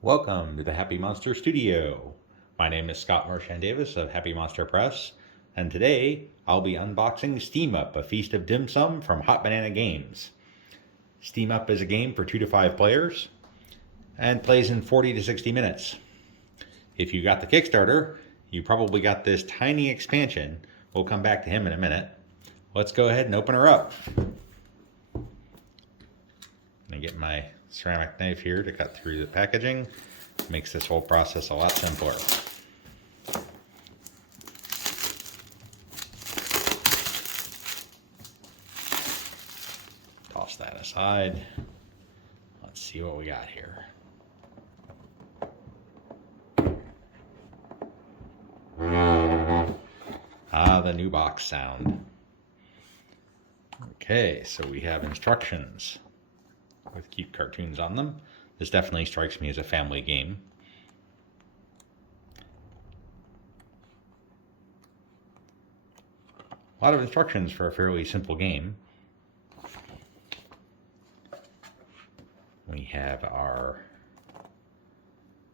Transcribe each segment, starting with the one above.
Welcome to the Happy Monster Studio. My name is Scott Marchand Davis of Happy Monster Press, and today I'll be unboxing Steam Up, a feast of dim sum from Hot Banana Games. Steam Up is a game for 2 to 5 players and plays in 40 to 60 minutes. If you got the Kickstarter, you probably got this tiny expansion. We'll come back to him in a minute. Let's go ahead and open her up. I'm gonna get my ceramic knife here to cut through the packaging. Makes this whole process a lot simpler. Toss that aside. Let's see what we got here. Ah, the new box sound. Okay, so we have instructions with cute cartoons on them. This definitely strikes me as a family game. A lot of instructions for a fairly simple game. We have our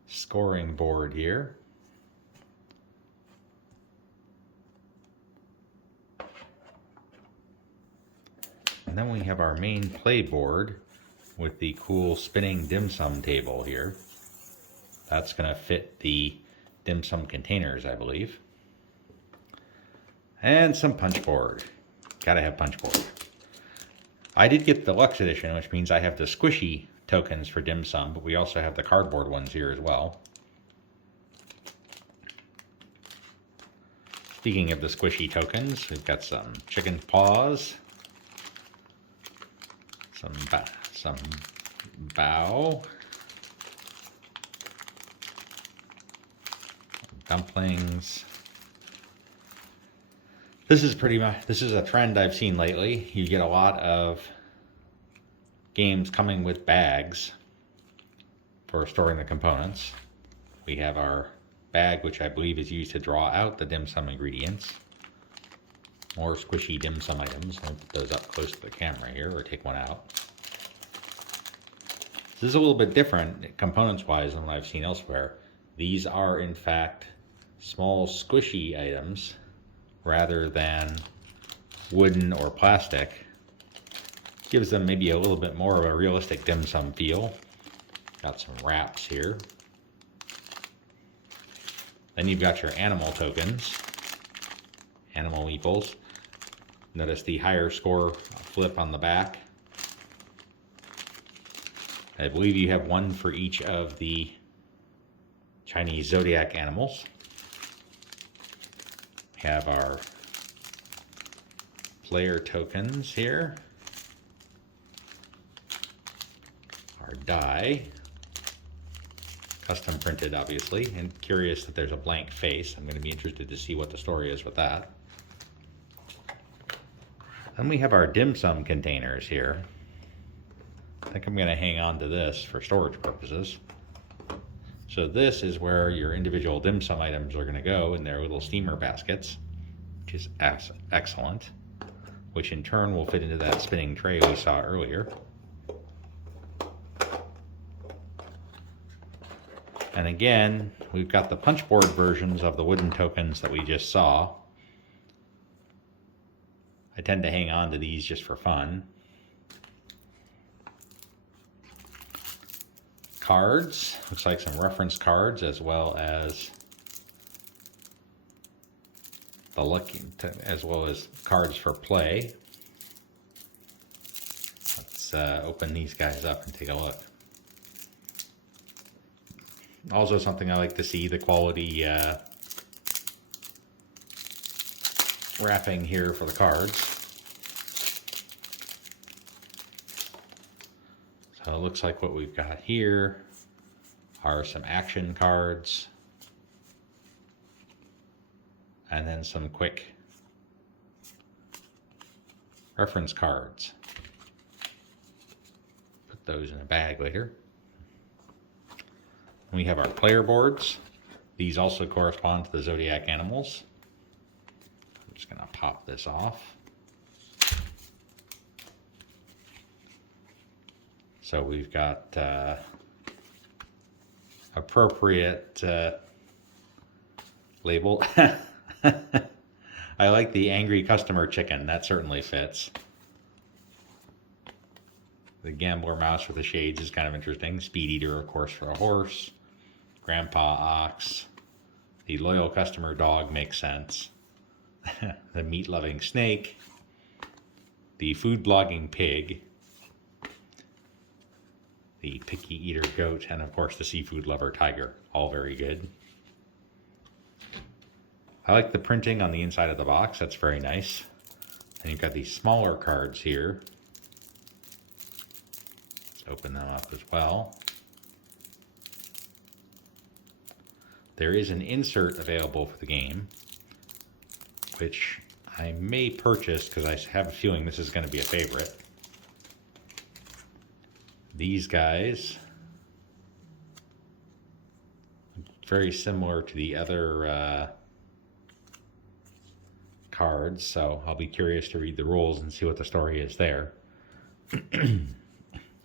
scoring board here. And then we have our main play board with the cool spinning dim sum table here. That's going to fit the dim sum containers, I believe. And some punch board. Gotta have punch board. I did get the Deluxe Edition, which means I have the squishy tokens for dim sum, but we also have the cardboard ones here as well. Speaking of the squishy tokens, we've got some chicken paws, some bao, dumplings. This is a trend I've seen lately. You get a lot of games coming with bags for storing the components. We have our bag, which I believe is used to draw out the dim sum ingredients. More squishy dim sum items. I'll put those up close to the camera here, or take one out. This is a little bit different components-wise than what I've seen elsewhere. These are, in fact, small squishy items rather than wooden or plastic. Gives them maybe a little bit more of a realistic dim sum feel. Got some wraps here. Then you've got your animal tokens, animal meeples. Notice the higher score flip on the back. I believe you have one for each of the Chinese zodiac animals. We have our player tokens here. Our die. Custom printed, obviously, and curious that there's a blank face. I'm going to be interested to see what the story is with that. Then we have our dim sum containers here. I think I'm going to hang on to this for storage purposes. So this is where your individual dim sum items are going to go in their little steamer baskets, which is excellent, which in turn will fit into that spinning tray we saw earlier. And again, we've got the punch board versions of the wooden tokens that we just saw. I tend to hang on to these just for fun. Cards, looks like some reference cards, as well as cards for play. Let's open these guys up and take a look. Also something I like to see, the quality wrapping here for the cards. So it looks like what we've got here are some action cards and then some quick reference cards. Put those in a bag later. We have our player boards. These also correspond to the zodiac animals. I'm just going to pop this off. So we've got appropriate label. I like the angry customer chicken. That certainly fits. The gambler mouse with the shades is kind of interesting. Speed eater, of course, for a horse. Grandpa ox. The loyal customer dog makes sense. The meat-loving snake. The food-blogging pig. The picky eater goat. And, of course, the seafood lover tiger. All very good. I like the printing on the inside of the box. That's very nice. And you've got these smaller cards here. Let's open them up as well. There is an insert available for the game, which I may purchase because I have a feeling this is going to be a favorite. These guys, very similar to the other cards, so I'll be curious to read the rules and see what the story is there. And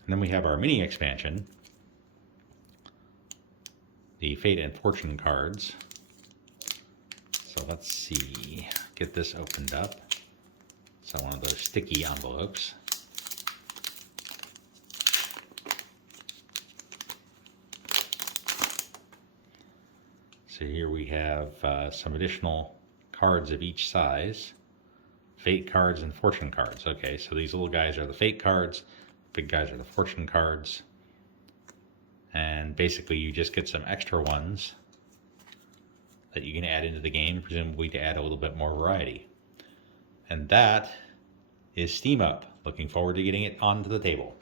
then we have our mini expansion, the Fate and Fortune cards. So let's see, get this opened up. So one of those sticky envelopes. So here we have some additional cards of each size. Fate cards and Fortune cards. Okay, so these little guys are the Fate cards, big guys are the Fortune cards. And basically you just get some extra ones that you can add into the game, presumably to add a little bit more variety. And that is Steam Up. Looking forward to getting it onto the table.